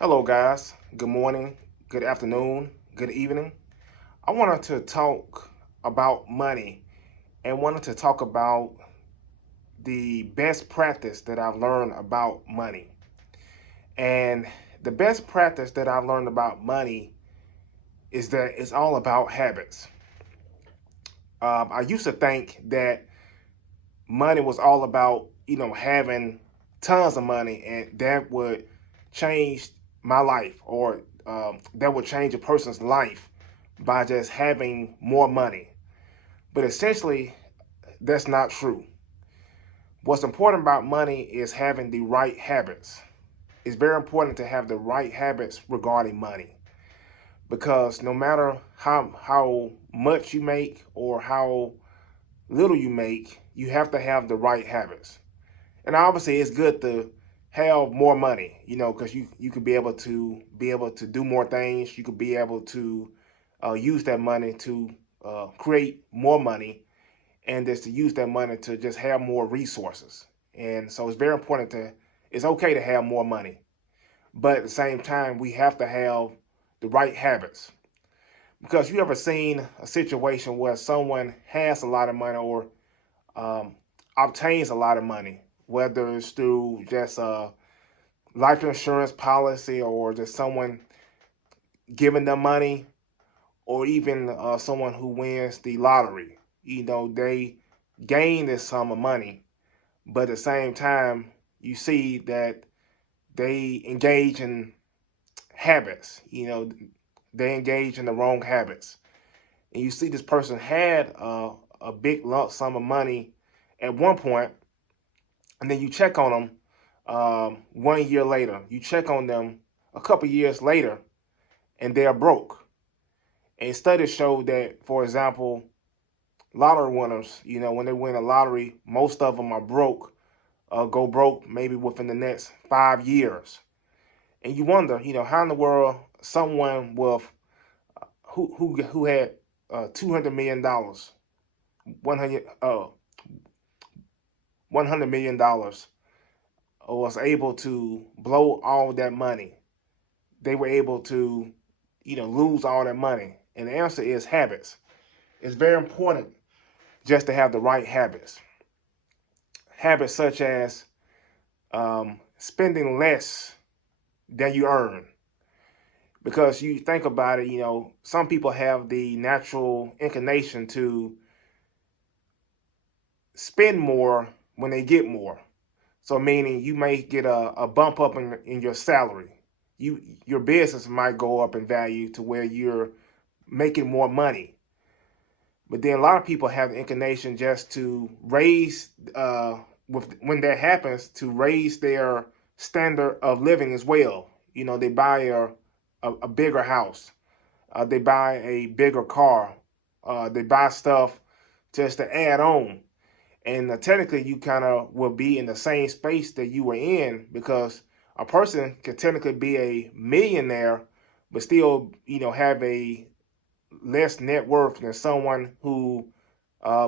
Hello, guys. Good morning, good afternoon, good evening. I wanted to talk about money and wanted to talk about the best practice that I've learned about money. And the best practice that I've learned about money is that it's all about habits. I used to think that money was all about, having tons of money and that would change my life or that would change a person's life by just having more money. But essentially, that's not true. What's important about money is having the right habits. It's very important to have the right habits regarding money because no matter how much you make or how little you make, you have to have the right habits. And obviously, it's good to have more money, because you could be able to do more things. You could be able to use that money to create more money, and just to use that money to just have more resources. And so it's very important to. It's okay to have more money, but at the same time, we have to have the right habits. Because you ever seen a situation where someone has a lot of money or um, obtains a lot of money, whether it's through just a life insurance policy or just someone giving them money, or even someone who wins the lottery. They gain this sum of money, but at the same time, you see that they engage in habits. They engage in the wrong habits, and you see this person had a big lump sum of money at one point, and then you check on them 1 year later. You check on them a couple years later, and they're broke. And studies show that, for example, lottery winners, when they win a lottery, most of them are broke, go broke maybe within the next 5 years. And you wonder, how in the world someone with who had $200 million, 100 $100 million, was able to blow all that money. They were able to, lose all that money. And the answer is habits. It's very important just to have the right habits. Habits such as spending less than you earn. Because you think about it, some people have the natural inclination to spend more when they get more. So meaning you may get a bump up in your salary. Your business might go up in value to where you're making more money. But then a lot of people have the inclination just to raise, when that happens, to raise their standard of living as well. They buy a bigger house, they buy a bigger car, they buy stuff just to add on. And technically, you kind of will be in the same space that you were in because a person can technically be a millionaire, but still, have a less net worth than someone who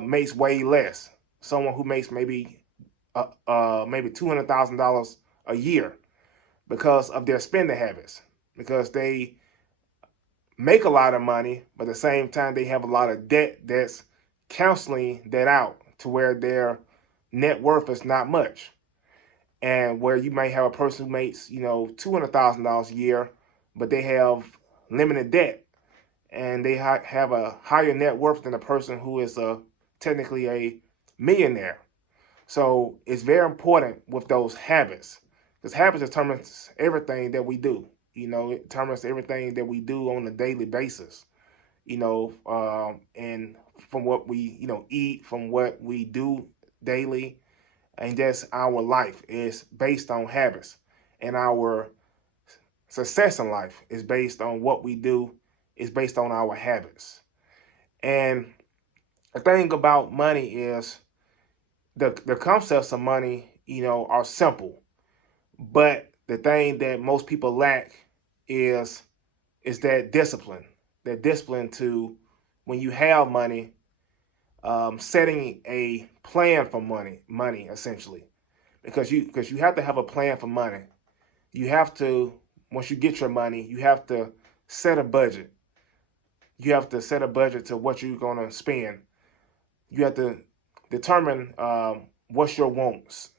makes way less. Someone who makes maybe $200,000 a year because of their spending habits. Because they make a lot of money, but at the same time they have a lot of debt that's canceling that out to where their net worth is not much. And where you might have a person who makes, $200,000 a year, but they have limited debt and they have a higher net worth than a person who is technically a millionaire. So it's very important with those habits because habits determines everything that we do. It determines everything that we do on a daily basis. And from what we eat, from what we do daily, and just our life is based on habits, and our success in life is based on what we do, is based on our habits. And the thing about money is the concepts of money, are simple. But the thing that most people lack is that discipline. That discipline to when you have money, setting a plan for money essentially, because you have to have a plan for money. You have to once you get your money, you have to set a budget. You have to set a budget to what you're gonna spend. You have to determine what's your wants,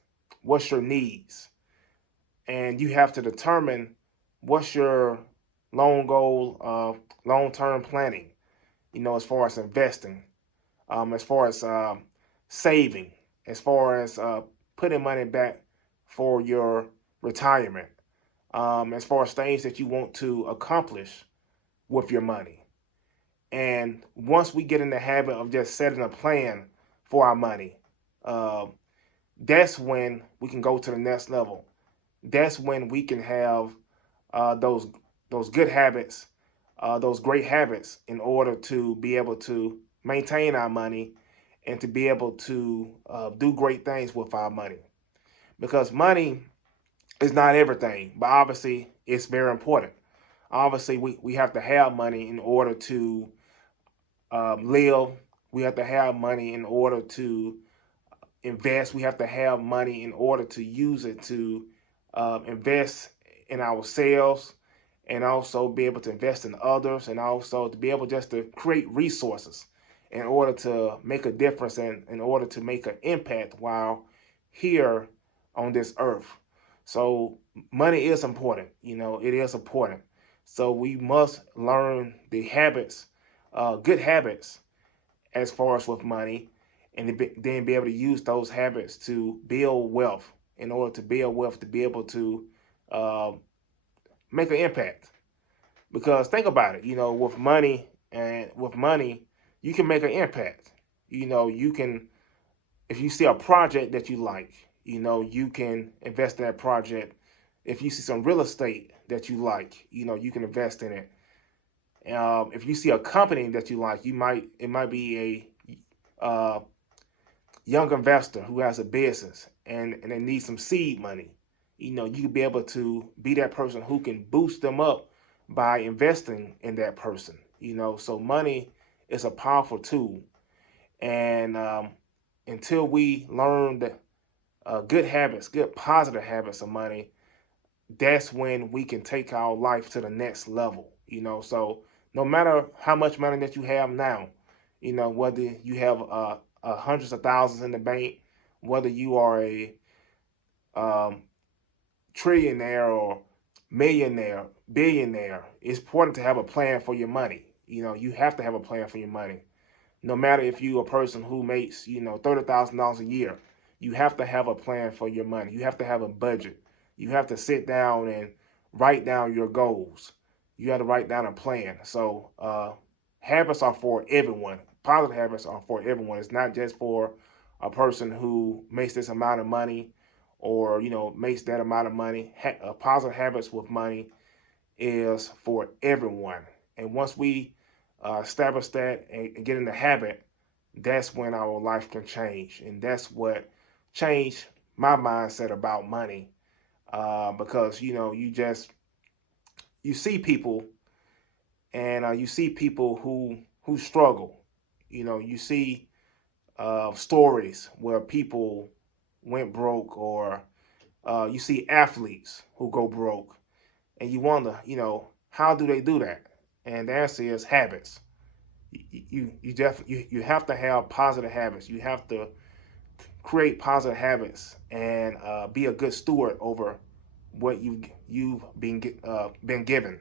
what's your needs, and you have to determine what's your long goal of long-term planning. As far as investing, as far as saving, as far as putting money back for your retirement, as far as things that you want to accomplish with your money. And once we get in the habit of just setting a plan for our money, uh, that's when we can go to the next level. That's when we can have those good habits, those great habits, in order to be able to maintain our money and to be able to do great things with our money. Because money is not everything, but obviously it's very important. Obviously, we have to have money in order to live. We have to have money in order to invest. We have to have money in order to use it to invest in ourselves, and also be able to invest in others, and also to be able just to create resources in order to make a difference and in order to make an impact while here on this earth. So money is important. It is important. So we must learn the habits, good habits, as far as with money, and then be able to use those habits to build wealth. In order to build wealth, to be able to uh, make an impact. Because think about it, with money, you can make an impact. You can, if you see a project that you like, you can invest in that project. If you see some real estate that you like, you can invest in it. If you see a company that you like, it might be a young investor who has a business and they need some seed money. You can be able to be that person who can boost them up by investing in that person. So money is a powerful tool, and until we learn the good habits, good positive habits of money, that's when we can take our life to the next level. So no matter how much money that you have now, whether you have hundreds of thousands in the bank, whether you are a um, trillionaire or millionaire, billionaire, it's important to have a plan for your money. You have to have a plan for your money. No matter if you're a person who makes, $30,000 a year, you have to have a plan for your money. You have to have a budget. You have to sit down and write down your goals. You have to write down a plan. So habits are for everyone. Positive habits are for everyone. It's not just for a person who makes this amount of money, or makes that amount of money. Positive habits with money is for everyone. And once we establish that and get in the habit, that's when our life can change. And that's what changed my mindset about money. Because you see people, and you see people who struggle. You see stories where people went broke, or you see athletes who go broke, and you wonder, how do they do that? And the answer is habits. You have to have positive habits. You have to create positive habits and be a good steward over what you've been given.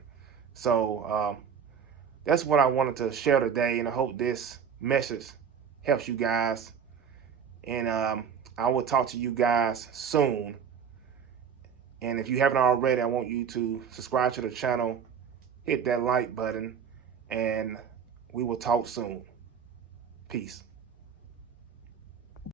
So that's what I wanted to share today, and I hope this message helps you guys. And I will talk to you guys soon. And if you haven't already, I want you to subscribe to the channel, hit that like button, and we will talk soon. Peace.